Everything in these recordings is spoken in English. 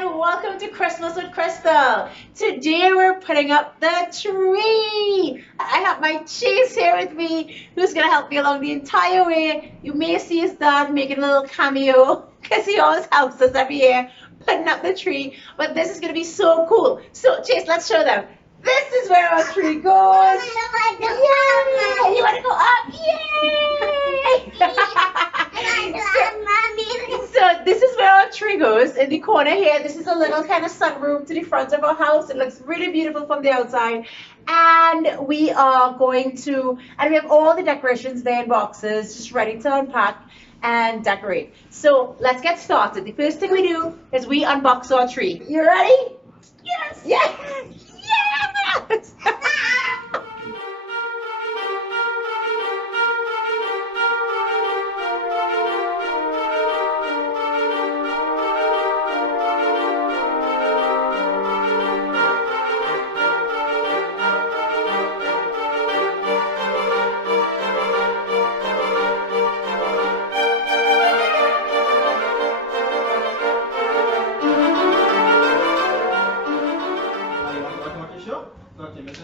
and welcome to Christmas with Crystal. Today we're putting up the tree. I have my Chase here with me who's going to help me along the entire way. You may see his dad making a little cameo because he always helps us every year putting up the tree. But this is going to be so cool. So Chase, let's show them. This is where our tree goes. Yay! You want to go up? Yay! So this is where our tree goes in the corner here. This is a little kind of sunroom to the front of our house. It looks really beautiful from the outside. And we are going to, and we have all the decorations there in boxes, just ready to unpack and decorate. So let's get started. The first thing we do is we unbox our tree. You ready? Yes. Yes. Yes.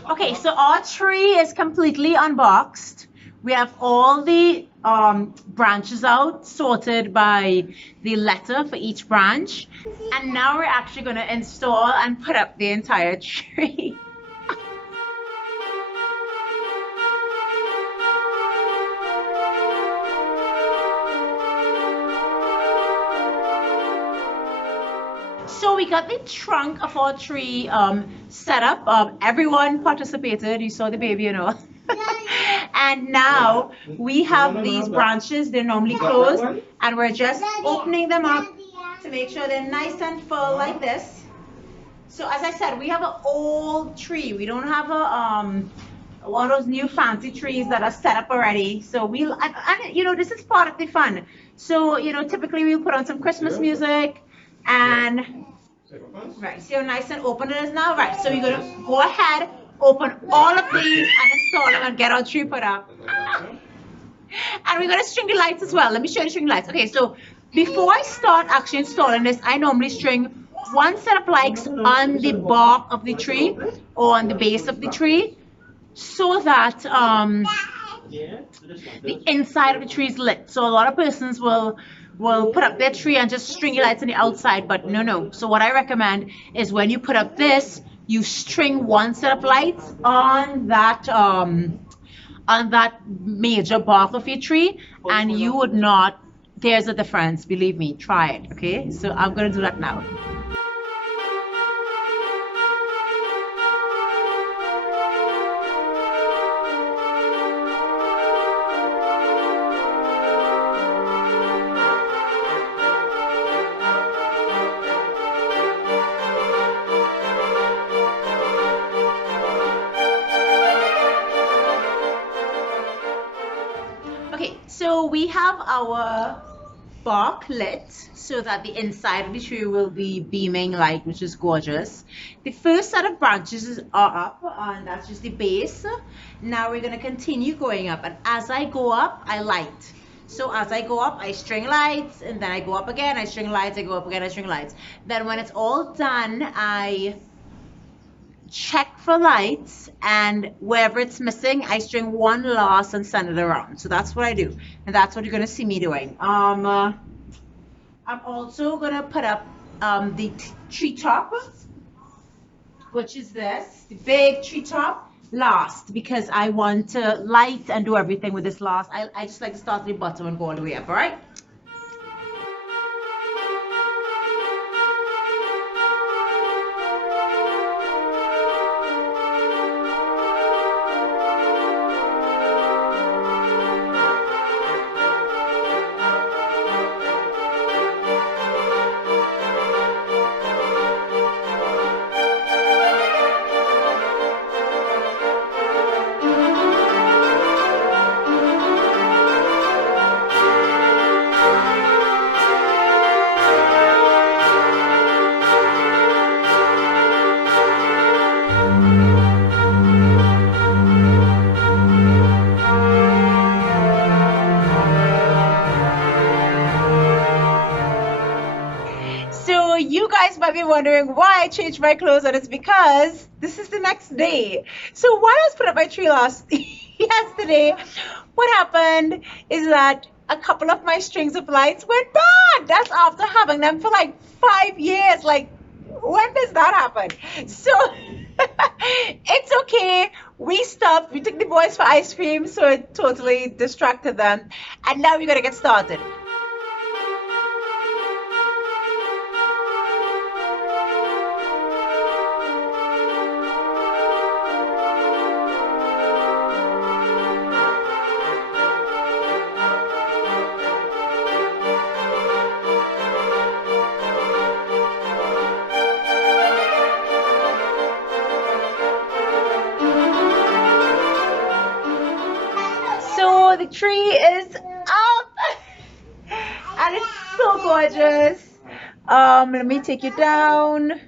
Okay, so our tree is completely unboxed. We have all the branches out, sorted by the letter for each branch. And now we're actually going to install and put up the entire tree. So we got the trunk of our tree set up. Everyone participated. You saw the baby, you know. And now we have these branches. They're normally closed, and we're just opening them up to make sure they're nice and full like this. So as I said, we have an old tree. We don't have a one of those new fancy trees that are set up already. So we'll, and you know, this is part of the fun. So you know, typically we'll put on some Christmas music. And right, see how nice and open it is now? Right, so we're going to go ahead, open all of these and install them and get our tree put up. And we're going to string the lights as well. Let me show you the string lights. Okay, so before I start actually installing this, I normally string one set of lights on the bark of the tree or on the base of the tree so that the inside of the tree is lit. So a lot of persons will put up their tree and just string your lights on the outside, but no. So what I recommend is when you put up this, you string one set of lights on that major bark of your tree, and you would not, there's a difference, believe me, try it. Okay, so I'm going to do that now. Okay, so we have our bark lit so that the inside of the tree will be beaming light, which is gorgeous. The first set of branches are up, and that's just the base. Now we're going to continue going up, and as I go up, I light. So as I go up, I string lights, and then I go up again, I string lights, I go up again, I string lights. Then when it's all done, I check for lights, and wherever it's missing, I string one last and send it around. So that's what I do, and that's what you're gonna see me doing. I'm also gonna put up the treetop, which is this, the big treetop, last, because I want to light and do everything with this last. I just like to start at the bottom and go all the way up. All right. guys might be wondering why I changed my clothes, and it's because this is the next day. So while I was putting up my tree last yesterday, what happened is that a couple of my strings of lights went bad. That's after having them for like 5 years. Like, when does that happen? So it's okay. We stopped. We took the boys for ice cream, so it totally distracted them. And now we're gonna get started. So the tree is up and it's so gorgeous. Let me take you down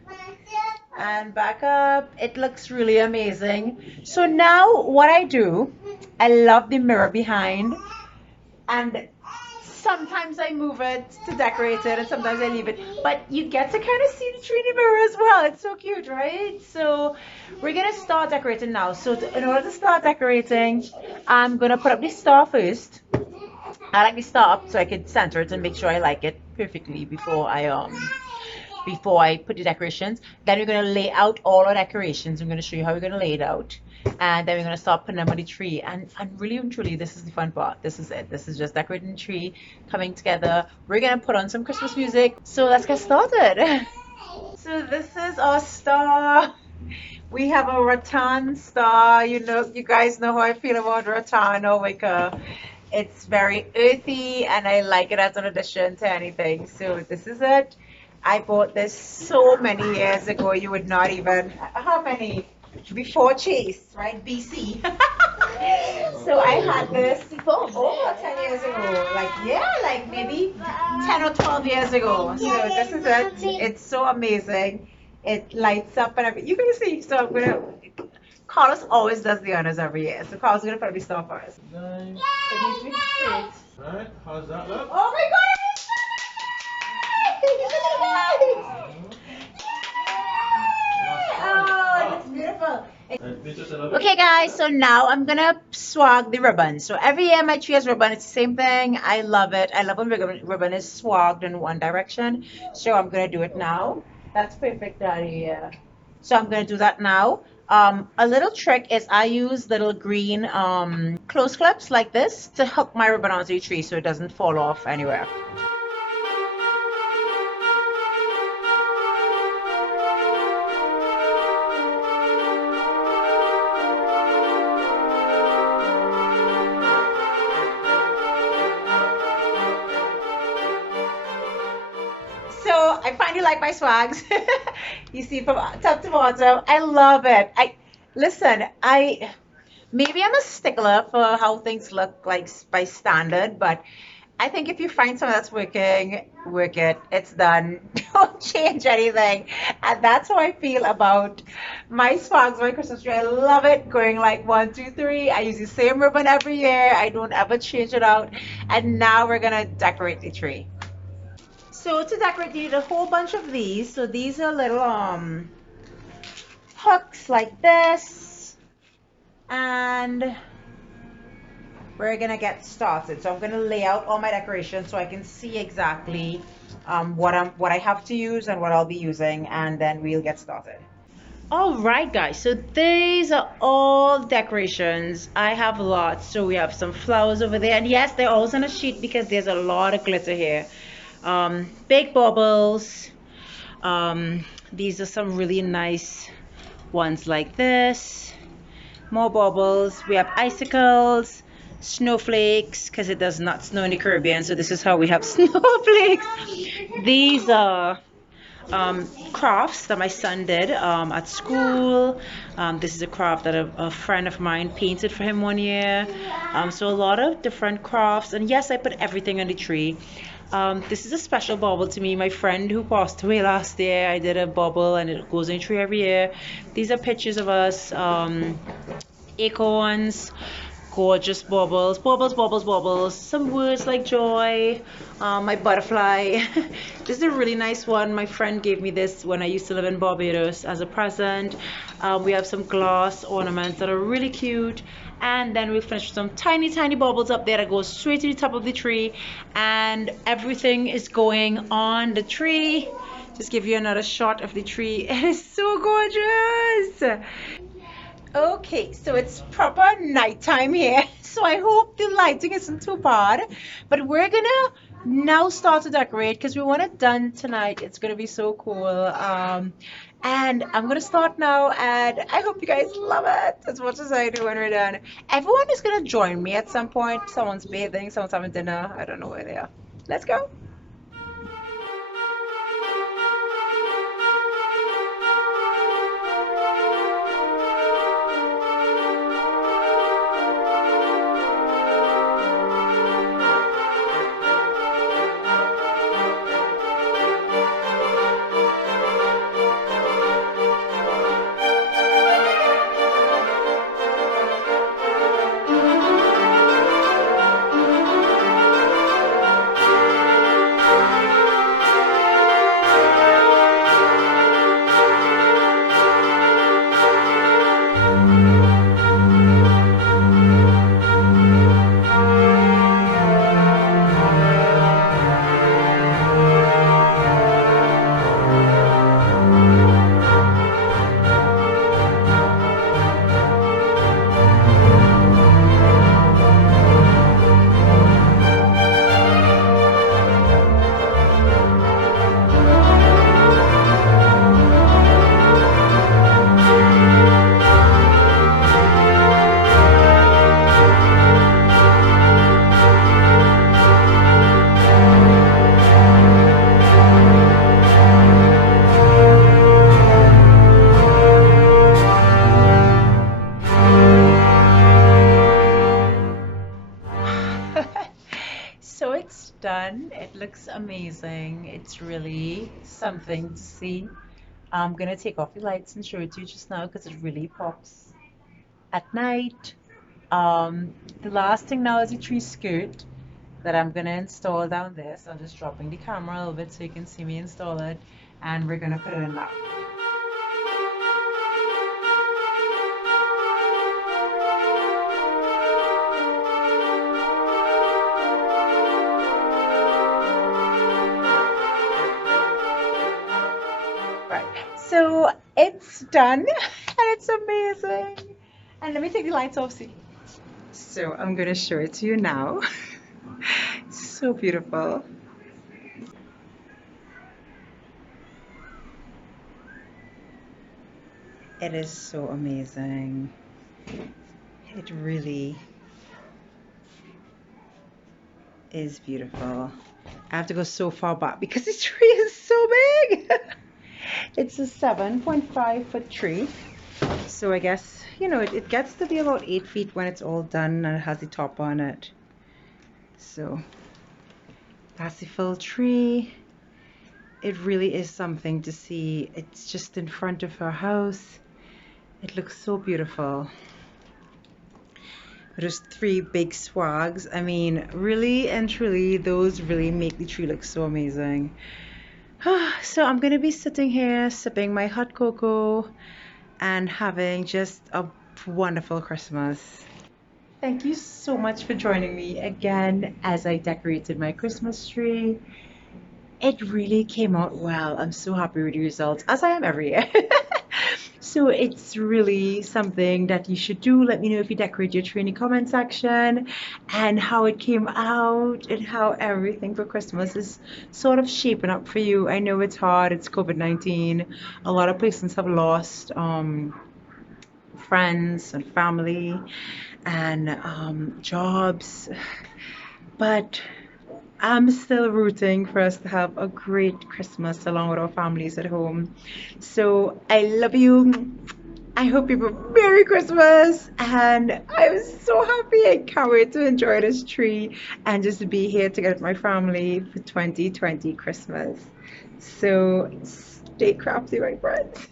and back up. It looks really amazing. So now what I do, I love the mirror behind, and sometimes I move it to decorate it and sometimes I leave it, but you get to kind of see the tree in the mirror as well. It's so cute, right? So we're gonna start decorating now. So in order to start decorating, I'm gonna put up the star first. I like the star up so I can center it and make sure I like it perfectly before I put the decorations. Then we're going to lay out all our decorations. I'm going to show you how we're going to lay it out. And then we're going to start putting them on the tree. And really and truly, this is the fun part. This is it. This is just decorating the tree, coming together. We're going to put on some Christmas music. So let's get started. So this is our star. We have a rattan star. You know, you guys know how I feel about rattan or wicker. It's very earthy and I like it as an addition to anything. So this is it. I bought this so many years ago. You would not even, how many? Before Chase, right? BC. So I had this for over 10 years ago. Like maybe 10 or 12 years ago. So this is it. It's so amazing. It lights up and everything. You're going to see. So I'm going to, Carlos always does the honors every year. So Carlos is going to put the star for us. Nice. It needs to be straight. Right, how's that look? Oh my God! Oh, that's beautiful. Okay guys, so now I'm gonna swag the ribbon. So every year my tree has ribbon. It's the same thing. I love it. I love when ribbon is swagged in one direction. So I'm gonna do it now. That's perfect, Daddy. Yeah. So I'm gonna do that now. A little trick is I use little green clothes clips like this to hook my ribbon onto the tree so it doesn't fall off anywhere. So I finally like my swags. You see from top to bottom. I love it. Maybe I'm a stickler for how things look like by standard, but I think if you find something that's working, work it. It's done. Don't change anything. And that's how I feel about my swags, my Christmas tree. I love it going like 1, 2, 3. I use the same ribbon every year. I don't ever change it out. And now we're gonna decorate the tree. So to decorate, you need a whole bunch of these. So these are little hooks like this, and we're gonna get started. So I'm gonna lay out all my decorations so I can see exactly what I have to use and what I'll be using, and then we'll get started. All right, guys. So these are all decorations. I have lots. So we have some flowers over there, and yes, they're always on a sheet because there's a lot of glitter here. Big baubles. These are some really nice ones like this. More baubles. We have icicles, snowflakes, because it does not snow in the Caribbean, so this is how we have snowflakes. These are crafts that my son did at school. This is a craft that a friend of mine painted for him one year. So a lot of different crafts, and yes, I put everything on the tree. This is a special bauble to me. My friend who passed away last year, I did a bauble and it goes in the tree every year. These are pictures of us, acorns, gorgeous baubles, baubles, baubles, baubles. Some words like joy. My butterfly. This is a really nice one. My friend gave me this when I used to live in Barbados as a present. We have some glass ornaments that are really cute. And then we'll finish with some tiny, tiny baubles up there that go straight to the top of the tree. And everything is going on the tree. Just give you another shot of the tree. It is so gorgeous. Okay, so it's proper nighttime here. So I hope the lighting isn't too bad. But we're gonna now start to decorate because we want it done tonight. It's gonna be so cool. And I'm gonna start now, and I hope you guys love it as much as I do when we're done. Everyone is gonna join me at some point. Someone's bathing, someone's having dinner. I don't know where they are. Let's go. So it's done. It looks amazing. It's really something to see. I'm gonna take off the lights and show it to you just now because it really pops at night. The last thing now is a tree skirt that I'm gonna install down there. So I'm just dropping the camera a little bit so you can see me install it, and we're gonna put it in now. So it's done and it's amazing. And let me take the lights off, see. So I'm gonna show it to you now. So beautiful. It is so amazing. It really is beautiful. I have to go so far back because this tree is so big. It's a 7.5-foot tree. So I guess, you know, it gets to be about 8 feet when it's all done and it has the top on it. So that's the full tree. It really is something to see. It's just in front of her house. It looks so beautiful. There's 3 big swags. I mean, really and truly, those really make the tree look so amazing. So I'm gonna be sitting here sipping my hot cocoa and having just a wonderful Christmas. Thank you so much for joining me again as I decorated my Christmas tree. It really came out well. I'm so happy with the results, as I am every year. So it's really something that you should do. Let me know if you decorate your tree in the comment section and how it came out and how everything for Christmas is sort of shaping up for you. I know it's hard. It's COVID-19. A lot of places have lost friends and family and jobs. But I'm still rooting for us to have a great Christmas along with our families at home. So I love you. I hope you have a Merry Christmas. And I'm so happy. I can't wait to enjoy this tree and just be here together with my family for 2020 Christmas. So stay crafty, my friends.